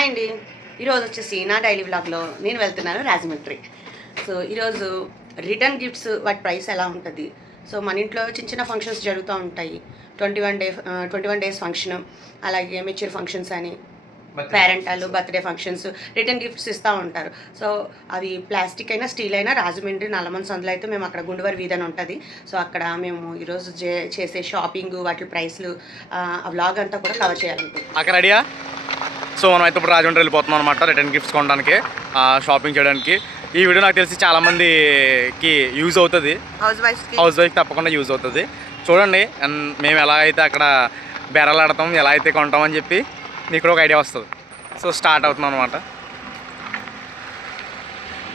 Hi అండి. ఈరోజు వచ్చేసి నా డైలీ వ్లాగ్లో నేను వెళ్తున్నాను రాజమండ్రి. సో ఈరోజు రిటర్న్ గిఫ్ట్స్ వాటి ప్రైస్ ఎలా ఉంటుంది? సో మన ఇంట్లో చిన్న చిన్న ఫంక్షన్స్ జరుగుతూ ఉంటాయి. Twenty one day twenty one days function అలాగే మెచ్యూర్ ఫంక్షన్స్ అని పేరెంటాలు బర్త్డే ఫంక్షన్స్ రిటర్న్ గిఫ్ట్స్ ఇస్తూ ఉంటారు. సో అది ప్లాస్టిక్ అయినా స్టీల్ అయినా రాజమండ్రి నల్లమన్ సందులో అయితే మేము అక్కడ గుండువారి వీధి అని ఉంటుంది. సో అక్కడ మేము ఈరోజు చేసే షాపింగ్ వాటి ప్రైస్లు ఆ వ్లాగ్ అంతా కూడా కవర్ చేయాలనుకుంటున్నాం. సో మనం అయితే ఇప్పుడు రాజమండ్రి వెళ్ళిపోతున్నాం అనమాట రిటర్న్ గిఫ్ట్స్ కొనడానికి షాపింగ్ చేయడానికి. ఈ వీడియో నాకు తెలిసి చాలా మందికి యూజ్ అవుతుంది హౌస్ వైఫ్ తప్పకుండా యూజ్ అవుతుంది. చూడండి మేము ఎలా అయితే అక్కడ బెరలాడతాం ఎలా అయితే కొంటామని చెప్పి మీకు కూడా ఒక ఐడియా వస్తుంది. సో స్టార్ట్ అవుతున్నాం అనమాట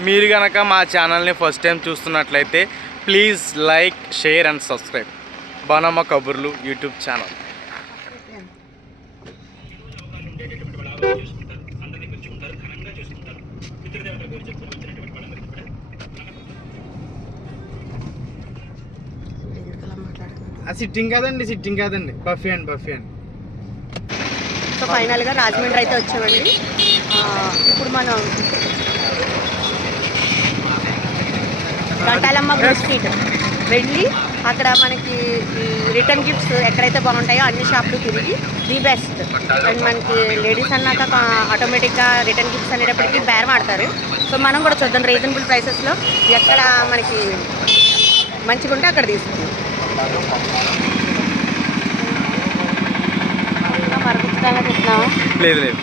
మీరు కనుక మా ఛానల్ని ఫస్ట్ టైం చూస్తున్నట్లయితే please like share and subscribe Banamma Kaburlu YouTube channel ఆ సిట్టింగ్ కాదండి సిట్టింగ్ కాదండి. బఫీ అండి బఫీ అండి సో ఫైనల్గా రాజమండ్రి అయితే వచ్చామండి. ఇప్పుడు మనం గంటాలమ్మ బ్లూ స్ట్రీట్ వెళ్ళి అక్కడ మనకి ఈ రిటర్న్ గిఫ్ట్స్ ఎక్కడైతే బాగుంటాయో అన్ని షాపులు తిరిగి ది బెస్ట్. అండ్ మనకి లేడీస్ అన్నాక ఆటోమేటిక్గా రిటర్న్ గిఫ్ట్స్ అనేటప్పటికి బేరం ఆడతారు. సో మనం కూడా చూద్దాం రీజనబుల్ ప్రైసెస్లో ఎక్కడ మనకి మంచిగా ఉంటే అక్కడ తీసుకుందాం. మరుగుతుందా చెప్తున్నావా లేదు లేదు.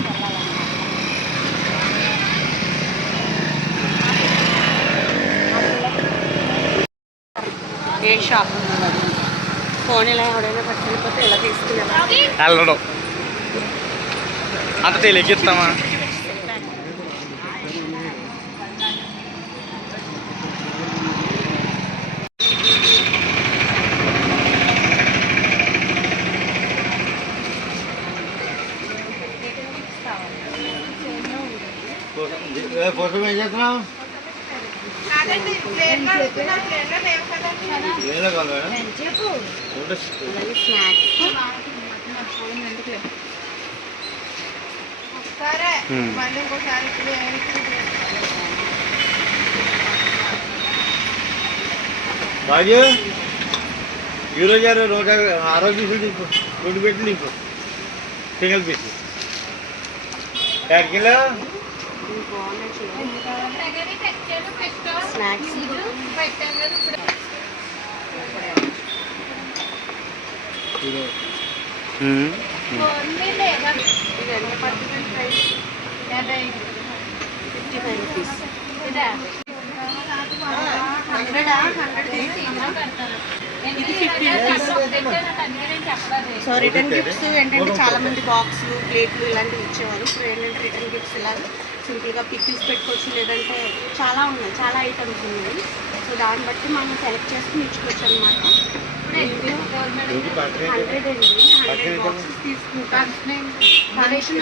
ఏ షాప్ ఫోన్ ఇలా ఎవడైనా పట్టుకెళ్ళిపోతే ఇలా తీసుకునేవా వెళ్ళడం అంత తెలియకిస్తామా ఫోటో ఏం చేస్తున్నావు లేదా కాదు ఫోటో అలాగే ఈరోజు ఆరు నూట అరవై పీసులు దింపు. రెండు పెట్టి దింపు. Single piece. Kilo snacks. Fifty five rupees హండ్రెడా hundred ఇది fifty rupees so return gifts ఏంటంటే చాలా మంది బాక్స్లు ప్లేట్లు ఇలాంటివి ఇచ్చేవారు. ఇప్పుడు ఏంటంటే రిటర్న్ గిఫ్ట్స్ ఇలా సింపుల్గా పిక్కిల్స్ పెట్టుకోవచ్చు లేదంటే చాలా ఉన్నాయి చాలా ఐటమ్స్ ఉన్నాయి. సో దాన్ని బట్టి మనం సెలెక్ట్ చేసుకుని ఇచ్చుకోవచ్చు అనమాట హండ్రెడ్ అండి? హండ్రెడ్ బాక్సెస్ తీసుకుంటాను ఫంక్షన్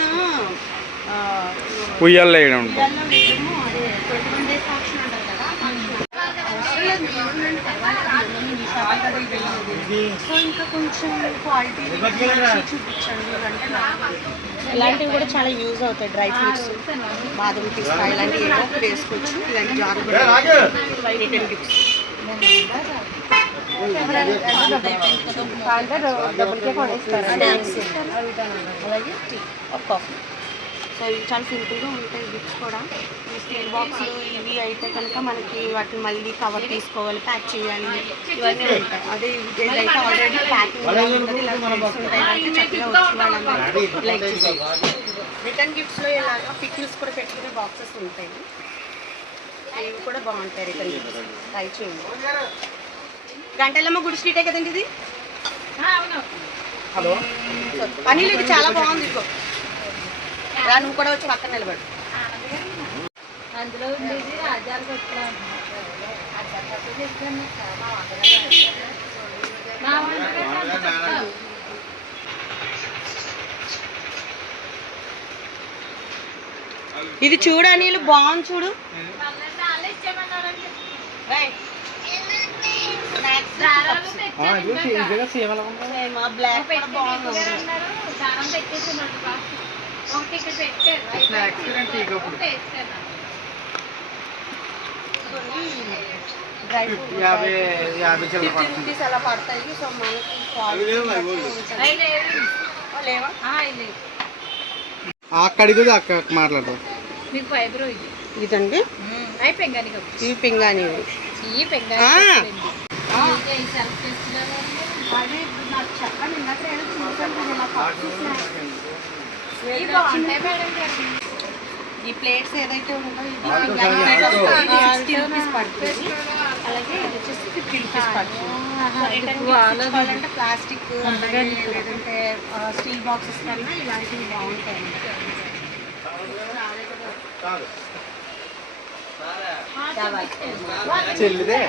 ఉయ్యాల్లో వేయడం ఉంటుంది వేయడము అదే ట్వంటీ వన్ డేస్ ఫంక్షన్ అంటారు కదా ఫంక్షన్. అవసరం లేదు మీరు ఉండండి, పర్వాలేదు. సో ఇంకా కొంచెం క్వాలిటీ చూపించండి అంటే ఇలాంటివి కూడా చాలా యూజ్ అవుతాయి డ్రై ఫ్రూట్స్ బాదం పిస్తా ఇలాంటివి వేసుకోవచ్చు ఇలాంటి జారు కూడా రిటర్న్ గిఫ్ట్స్ డబ్బులకే కొనేస్తారు స్నాక్స్ అలాగే టీ ఒక కాఫీ సో ఇవి చాలా సింపుల్గా ఉంటాయి గిఫ్ట్స్ కూడా. ఈ స్టీల్ బాక్స్లు ఇవి అయితే కనుక మనకి వాటిని మళ్ళీ కవర్ తీసుకోవాలి ప్యాక్ చేయాలి. ఇవన్నీ ఉంటాయి. అదే ఇదైతే ఆల్రెడీ ప్యాకింగ్ ఉంటుంది ఇలా threads ఉంటాయి. కాబట్టి చక్కగా వచ్చిన వాళ్ళందరూ లైక్ చేసేయచ్చు రిటర్న్ గిఫ్ట్స్లో ఇలాగా పికిల్స్ కూడా పెట్టుకునే బాక్సెస్ ఉంటాయి. ఇవి కూడా బాగుంటాయి రిటర్న్ గిఫ్ట్స్ ట్రై చేయండి. గంటలమ్మ గుడి స్ట్రీటే కదండి ఇది? హలో అనిల్ ఇది చాలా బాగుంది ఇదిగో. రా నువ్వు కూడా వచ్చి పక్కన నిలబడు అందులో ఉండేది ఇది చూడు అనిల్ బాగుంది చూడు కూడా బాగుంది రూపీస్ అలా పడతాయి సో మనకి అక్కడికి అక్క మాట్లాడతాం మీకు ఫైబర్ ఇది. ఇదండి? అవి పెంగాని ఇవి పెంగాని నాకు చెప్పండి ఇందాక ఏదో చూసాను ఈ ప్లేట్స్ ఏదైతే ఉందో ఇది రూపీస్ పడుతుంది. అలాగే ఇది వచ్చేసి ఫిఫ్టీ రూపీస్ పడుతుంది. సో రిటర్న్ తీసుకోవాలంటే ప్లాస్టిక్ లేదంటే స్టీల్ బాక్సెస్ కన్నా ఇలాంటివి బాగుంటాయి. చెల్లిదే.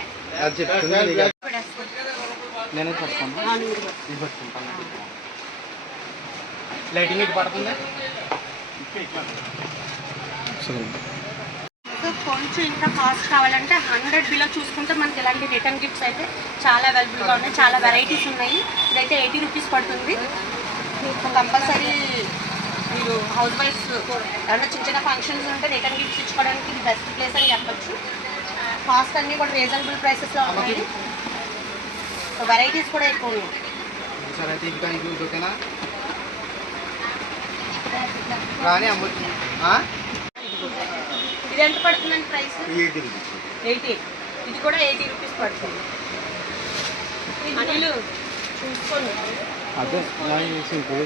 అది చెప్తుంది నీకు. నేనే పట్టుకుంటాను. లైటింగ్ ఇటు పడుతుంది. సో కొంచెం ఇంకా కాస్ట్ కావాలంటే హండ్రెడ్ బిలో చూసుకుంటే మనకి ఇలాంటి రిటర్న్ గిఫ్ట్స్ అయితే చాలా అవైలబుల్గా ఉన్నాయి. చాలా వెరైటీస్ ఉన్నాయి. ఇదైతే ఎయిటీ రూపీస్ పడుతుంది. మీకు కంపల్సరీ మీరు హౌస్ వైఫ్స్ ఏమన్నా చిన్న చిన్న ఫంక్షన్స్ ఉంటే రిటర్న్ గిఫ్ట్స్ ఇచ్చుకోవడానికి ఇది బెస్ట్ ప్లేస్ అని చెప్పొచ్చు. కాస్ట్ అన్నీ కూడా రీజనబుల్ ప్రైసెస్లో ఉన్నాయి. వెరైటీస్ కూడా ఎక్కువ ఉన్నాయి సరే అయితే ఇంకా ఇది ఓకేనా రాని అమ్మొచ్చు ఆ? ఇది ఎంత పడుతుందండి ప్రైస్ ఎయిటీ రూపీస్. ఎయిటీ? ఇది కూడా ఎయిటీ రూపీస్ పడుతుంది. అనిలు చూసుకోండి. అదే సింపుల్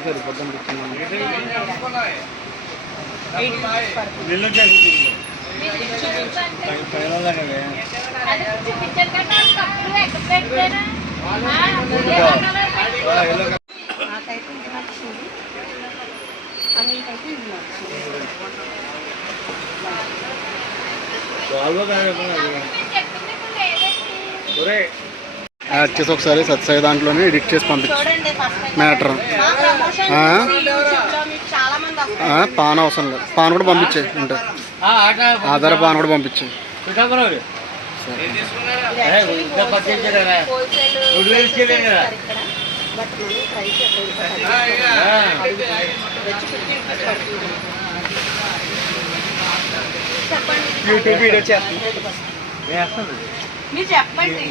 యాడ్ చేసి ఒకసారి సత్సాయి దాంట్లోనే ఎడిట్ చేసి పంపించు. మ్యాటర్ పాన్ అవసరం లేదు. పాన్ కూడా పంపించే ఉంటే. ఆధార్ పాన్ కూడా పంపించే. కదా. యూట్యూబ్ వీడియో చేస్తాను. మీరు చెప్పండి.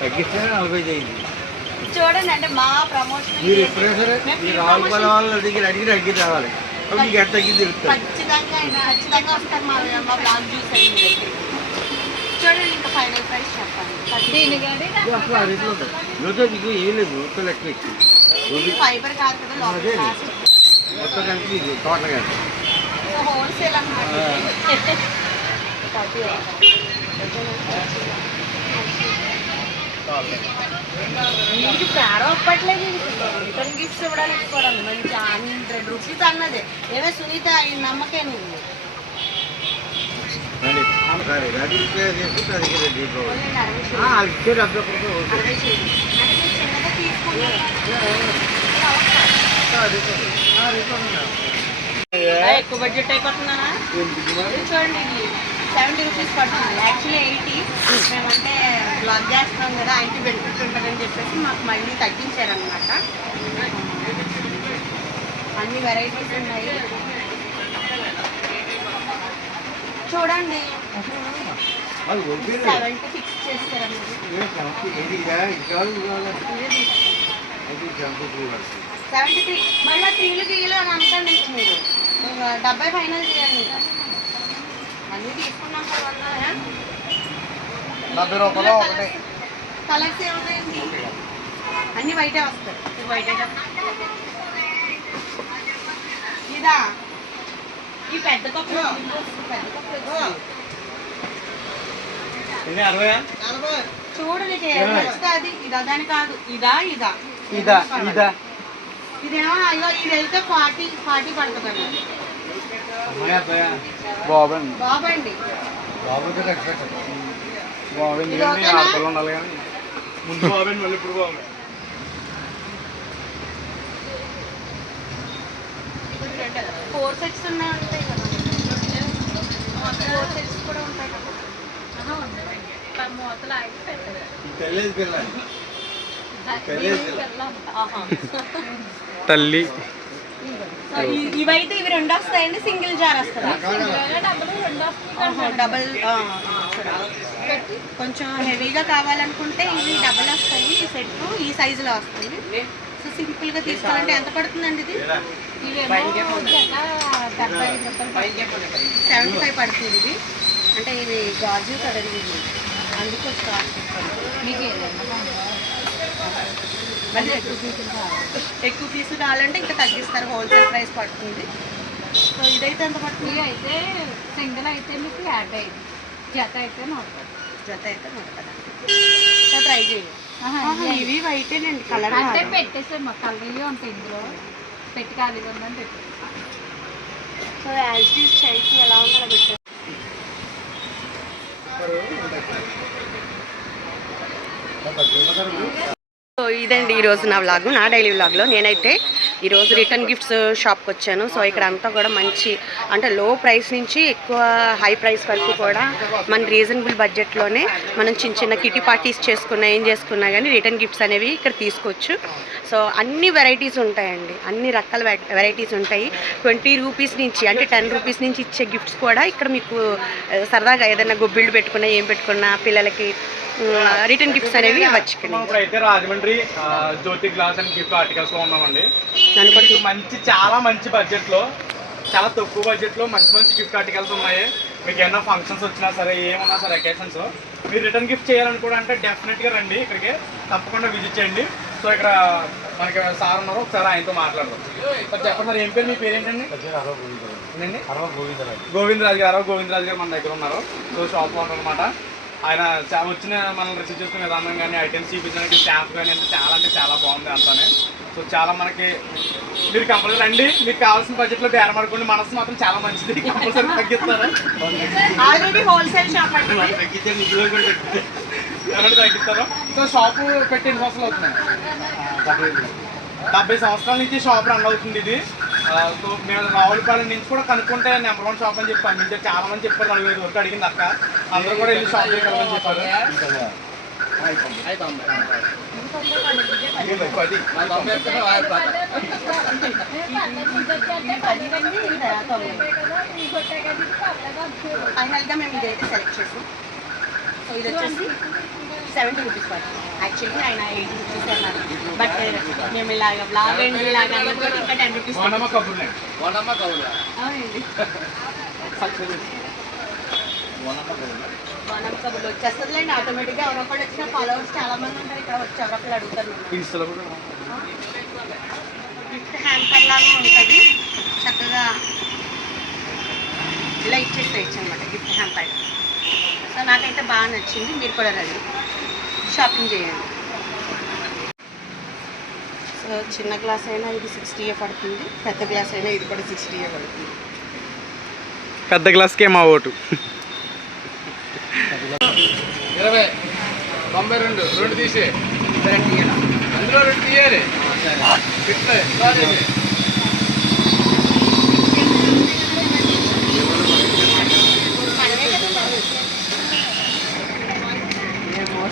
తగ్గిస్తే నలభై చేయండి చూడండి అంటే మా ప్రమోషన్ మీరు ఎప్పుడైనా సరే మీరు వాళ్ళ దగ్గర అడిగి అడిగి రావాలి. అప్పుడు మీకు ఎంత తగ్గింది ఖచ్చితంగా ఖచ్చితంగా వస్తారు మా మా బ్లాగ్ చూసి మీ దగ్గరికి. చూడండి ఇంకా ఫైనల్ ప్రైస్ చెప్పండి. మీకు ఏం లేదు మొత్తం లెక్క మొత్తం కలిపి టోటల్ హోల్సేల్ మీకు ప్రారం అప్పట్లేదు రిటర్న్ గిఫ్ట్స్ ఇవ్వడానికి కూడా మంచి హండ్రెడ్ రూపీస్ అన్నది ఏమే సునీత ఈ నమ్మకే నువ్వు ఎక్కువ బడ్జెట్ అయిపోతున్నానా చూడండి సెవెంటీ రూపీస్ పడుతుంది. యాక్చువల్లీ ఎయిటీ మేమంటే బ్లాక్ చేస్తున్నాం కదా ఆయనకి బెనిఫిట్ ఉంటుందని చెప్పేసి మాకు మళ్ళీ తగ్గించారనమాట అన్ని వెరైటీస్ ఉన్నాయి అది చూడండి ఓకే సెవెంటీ ఫిక్స్ చేస్తారన్నమాట ఇది ఇదా? ఇది కాదు, ఇది కాదు. ఇదే తీసుకోండి. అది త్రీ పడుతుంది. సెవెంటీ త్రీ మళ్ళీ త్రీలు త్రీలు అని మీరు. డెబ్బై ఫైనల్ చేయండి. అన్నీ తీసుకున్నాం కదా డెబ్బై రూపాయలు ఒకటి. కలర్స్ ఏమున్నాయండి? అన్ని వైటే వస్తాయి. కదా ఇదా? ఈ పెద్ద కప్పులు పెద్ద కప్పులు అది కాదు ఇదా ఇదా ఇదా ఇదా ఇదేమో అయ్యో ఇది ఫార్టీ ఫార్టీ? బాబండి బాబండి బాబండి ముందు బాబు మళ్ళీ ఇప్పుడు బాబు ఫోర్ సెట్స్ ఉన్నాయి ఉంటాయి కదా. ఫోర్ సెట్స్ కూడా ఉంటాయి కదా. మూతలు. తల్లి. ఇవైతే ఇవి రెండు వస్తాయండి సింగిల్ జార్ వస్తుందా డబల్. కొంచెం హెవీగా కావాలనుకుంటే ఇవి డబల్ వస్తాయి ఈ సెట్ ఈ సైజులో వస్తాయి. సో సింపుల్గా తీసుకోవాలంటే ఎంత పడుతుందండి ఇది? ఇవేమో జత డెబ్బై ఐదు రూపాయలు సెవెంటీ ఫైవ్ పడుతుంది ఇది. అంటే ఇది గాజు కదండి అందుకే మీకు ఎక్కువ పీసు కావాలంటే ఇంకా తగ్గిస్తారు. హోల్సేల్ ప్రైస్ పడుతుంది. సో ఇదైతే ఎంత పడుతుంది? అయితే సింగిల్ అయితే మీకు యాడ్ అయ్యింది జత అయితే నూట జత అయితే సో ట్రై చేయండి. ఇవి వైటేనండి కలర్ అంటే పెట్టేసాం మా కళ్ళవి ఉంటాయి ఇందులో. పెట్టి ఖాళీగా ఉందని పెట్టి. సో యాజ్ ఈజ్ చైకి ఎలా ఉందో పెట్టారు సో ఇదండి ఈరోజు నా వ్లాగ్ నా డైలీ వ్లాగ్లో నేనైతే ఈరోజు రిటర్న్ గిఫ్ట్స్ షాప్కి వచ్చాను సో ఇక్కడ అంతా కూడా మంచి అంటే లో ప్రైస్ నుంచి ఎక్కువ హై ప్రైస్ వరకు కూడా మన రీజనబుల్ బడ్జెట్లోనే మనం చిన్న చిన్న కిటీ పార్టీస్ చేసుకున్నా ఏం చేసుకున్నా కానీ రిటర్న్ గిఫ్ట్స్ అనేవి ఇక్కడ తీసుకోవచ్చు. సో అన్ని వెరైటీస్ ఉంటాయండి. అన్ని రకాల వెరైటీస్ ఉంటాయి. ట్వంటీ రూపీస్ నుంచి అంటే టెన్ రూపీస్ నుంచి ఇచ్చే గిఫ్ట్స్ కూడా ఇక్కడ మీకు సరదాగా ఏదైనా గొబ్బిళ్ళు పెట్టుకున్నా ఏం పెట్టుకున్నా పిల్లలకి రిటర్న్ గిఫ్ట్స్ అనేవి ఇవ్వచ్చు ఇప్పుడైతే Rajahmundry Jyothi glass and gift ఆర్టికల్స్లో ఉన్నామండి. దాన్ని బట్టి మీకు మంచి చాలా మంచి బడ్జెట్లో చాలా తక్కువ బడ్జెట్లో మంచి మంచి గిఫ్ట్ ఆర్టికల్స్ ఉన్నాయి. మీకు ఏమైనా ఫంక్షన్స్ వచ్చినా సరే ఏమన్నా సరే అకేషన్స్ మీరు రిటర్న్ గిఫ్ట్ చేయాలనుకోవడం అంటే డెఫినెట్గా రండి ఇక్కడికి. తప్పకుండా విజిట్ చేయండి. సో ఇక్కడ మనకి సార్ ఉన్నారు. ఒకసారి ఆయనతో మాట్లాడదాం. సార్ చెప్పండి సార్ ఏం పేరు? మీ పేరు ఏంటండి? గోవిందరాజు గారు గోవిందరాజు గారు మన దగ్గర ఉన్నారు. సో షాప్ ఓనర్ అనమాట ఆయన వచ్చిన మనం రిసీవ్ చేసుకునే విధానం కానీ ఐటమ్స్ చూపించడానికి స్టాంప్ కానీ అంటే చాలా అంటే చాలా బాగుంది అంతానే. సో చాలా మనకి మీరు కంపల్సరీ రండి. మీకు కావాల్సిన బడ్జెట్లో బేరం ఆడుకోండి మనసు మాత్రం చాలా మంచిది. కంపల్సరీ తగ్గిస్తారా? ఆల్రెడీ హోల్సేల్ షాప్ అండి. ఎవరైనా తగ్గిస్తారా? సో షాపు పెట్టి ఎన్ని సంవత్సరాలు అవుతున్నాయి డెబ్బై సంవత్సరాల నుంచి షాప్ రన్ అవుతుంది ఇది. సో మేము రావులపాలెం నుంచి కూడా కనుక్కుంటే నెంబర్ వన్ షాప్ అని చెప్పి పంపించారు చాలా మంది చెప్పారు నలభై ఐదు వరకు అడిగింది అక్క అందరూ కూడా వెళ్ళి షాప్ చేయగలమని చెప్పారు. ఫైనల్గా మేము ఇదైతే సెలెక్ట్ చేసాం సో ఇది వచ్చేసి సెవెంటీ రూపీస్ పడుతుంది యాక్చువల్లీ ఆయన ఎయిటీ రూపీస్ అన్నారు బట్ మేము ఇలాగ బ్లాగ్ అండి ఇలాగ ఇంకా టెన్ రూపీస్ అవునండి. మనం కబుర్లు వచ్చేస్తుందిలేండి. ఆటోమేటిక్గా ఎవరొకళ్ళు వచ్చిన ఫాలోవర్స్ చాలా మంది ఉంటారు. ఇక్కడ వచ్చి ఎవరొకళ్ళు అడుగుతారు. గిఫ్ట్ హ్యాండ్ పర్ లాగా ఉంటుంది. చక్కగా ఇలా ఇచ్చేసేయచ్చు అనమాట గిఫ్ట్ హ్యాండ్ పర్ సో నాకైతే బాగా నచ్చింది. మీరు కూడా రండి. షాపింగ్ చేయండి. సో చిన్న గ్లాస్ అయినా ఇది సిక్స్టీయే పడుతుంది. పెద్ద గ్లాస్ అయినా ఇది కూడా సిక్స్టీయే పడుతుంది. పెద్ద గ్లాస్కే మా ఓటు. ఇరవై తొంభై రెండు రెండు తీసే అందులో రెండు తీయాలి ఇట్లా ఇట్లా చేసి.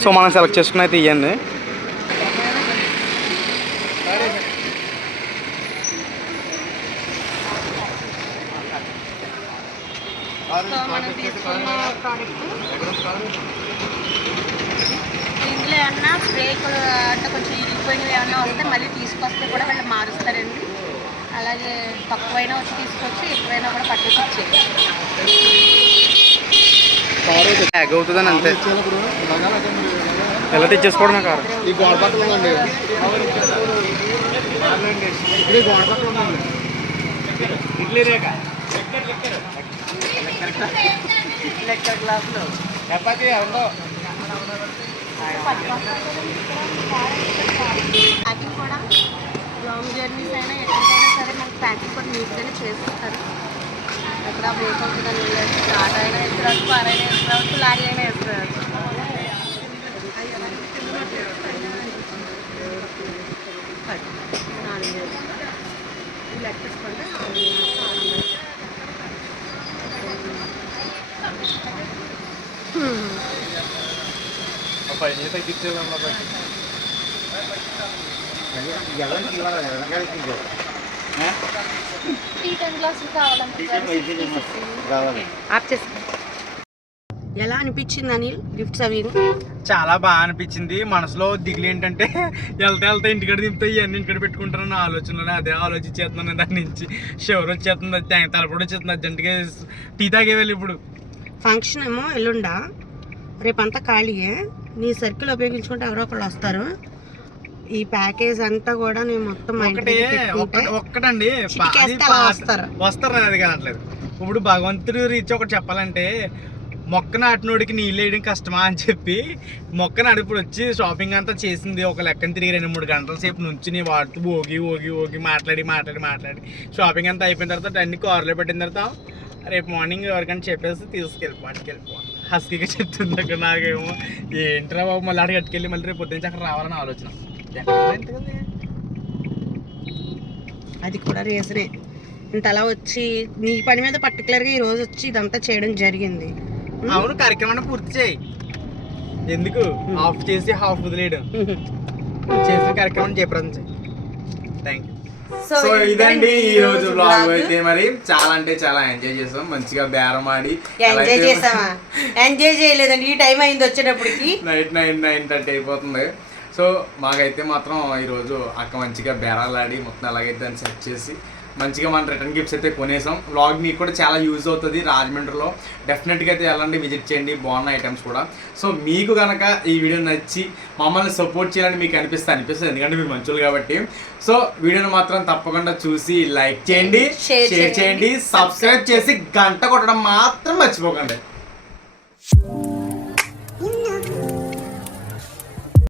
సో మనం సెలెక్ట్ చేసుకుని అయితే ఇవ్వండి మనం తీసుకున్న ఇందులో ఏమన్నా బ్రేక్ అంటే కొంచెం ఇరిగిపోయినవి ఏమన్నా వస్తే మళ్ళీ తీసుకొస్తే కూడా వాళ్ళు మారుస్తారండి. అలాగే తక్కువైనా వచ్చి తీసుకొచ్చి ఎక్కువైనా కూడా పట్టేసి బ్యాగ్ అవుతుందని అంతే ఎలా తెచ్చేసుకోవడం కారు? ఈ గోడ పక్కన ఉందండి. ఇప్పుడు ఈ గోడ పక్కన ఉందండి. ఇడ్లీ రేఖ లెక్క గ్లాసులో చపాతీ ఉండవు ప్యాకింగ్ కూడా లాంగ్ జర్నీస్ అయినా ఎక్కడికైనా సరే మనకి ప్యాకింగ్ కూడా నీట్గానే చేసిస్తారు ఎక్కడ బ్రేక్ అవుతుందని లేదు స్టార్ట్ అయినా వేసుకోవచ్చు కారైనా వేసుకోవచ్చు లారీ అయినా వేసుకోవచ్చు నాలుగు లెక్క తీసుకుంటే పైన తగ్గించేలా ఎలా అనిపించింది అనిల్? గిఫ్ట్స్ అవి చాలా బాగా అనిపించింది. మనసులో దిగులు ఏంటంటే వెళ్తే వెళ్తే ఇంటికాడ దింపుతా ఇవన్నీ ఇంటికాడ పెట్టుకుంటారన్న ఆలోచనలోనే అదే ఆలోచించేస్తున్నాను దాని నుంచి. షవర్ వచ్చేస్తుంది తలపడి వచ్చేస్తుంది అర్జెంట్గా టీ తాగే వెళ్ళి ఇప్పుడు. ఫంక్షన్ ఏమో ఎల్లుండా. రేపంతా ఖాళీయే. నీ సర్కిల్ ఉపయోగించుకుంటే ఎవరో ఒకళ్ళు వస్తారు. ఈ ప్యాకేజ్ అంతా కూడా నేను మొత్తం ఒక్కటండి. వస్తారు. అది కావట్లేదు ఇప్పుడు భగవంతుడు రీచ్ ఒకటి చెప్పాలంటే మొక్క నాటినోడికి నీళ్ళు వేయడం కష్టమా అని చెప్పి మొక్క ఇప్పుడు వచ్చి షాపింగ్ అంతా చేసింది ఒక లెక్కన తిరిగి రెండు మూడు గంటల సేపు నుంచి నీ వాడుతూ ఓగి ఓగి ఓగి మాట్లాడి మాట్లాడి మాట్లాడి. షాపింగ్ అంతా అయిపోయిన తర్వాత అన్ని కార్లో పెట్టిన తర్వాత రేపు మార్నింగ్ ఎవరికైనా చెప్పేసి తీసుకెళ్ళిపో అటుకెళ్ళిపో. హస్కీగా చెప్తుంది అక్కడ నాకేమో. ఏంట్రా బాబు మళ్ళీ అడిగి అట్టుకెళ్ళి మళ్ళీ రేపు పొద్దున్న అక్కడ రావాలని ఆలోచన. అది కూడా రీజనే ఇంత అలా వచ్చి నీ పని మీద పర్టికులర్గా ఈ రోజు వచ్చి ఇదంతా చేయడం జరిగింది. అవును కార్యక్రమాన్ని పూర్తి చేయి. ఎందుకు? హాఫ్ చేసి హాఫ్ వదిలేయడం. చేసిన కార్యక్రమం జయప్రదం చేయి. థ్యాంక్ యూ సో ఇదండి ఈ రోజు బ్లాగ్ అయితే మరి చాలా అంటే చాలా ఎంజాయ్ చేసాం. మంచిగా బేరం ఆడి ఎంజాయ్ చేసామా ఎంజాయ్ చేయలేదండి. ఈ టైం అయింది వచ్చేటప్పటికి. నైట్ నైన్ నైన్ థర్టీ అయిపోతుంది. సో మాకైతే మాత్రం ఈరోజు అక్క మంచిగా బేరాలు ఆడి మొత్తం ఎలాగైతే దాన్ని సెట్ చేసి మంచిగా మన రిటర్న్ గిఫ్ట్స్ అయితే కొనేసాం. వ్లాగ్ మీకు కూడా చాలా యూజ్ అవుతుంది రాజమండ్రిలో. డెఫినెట్గా అయితే వెళ్ళండి విజిట్ చేయండి బాగున్న ఐటమ్స్ కూడా. సో మీకు కనుక ఈ వీడియో నచ్చి మమ్మల్ని సపోర్ట్ చేయాలని మీకు అనిపిస్తే అనిపిస్తుంది. ఎందుకంటే మీరు మంచులు కాబట్టి. సో వీడియోని మాత్రం తప్పకుండా చూసి లైక్ చేయండి షేర్ చేయండి. సబ్స్క్రైబ్ చేసి గంట కొట్టడం మాత్రం మర్చిపోకండి.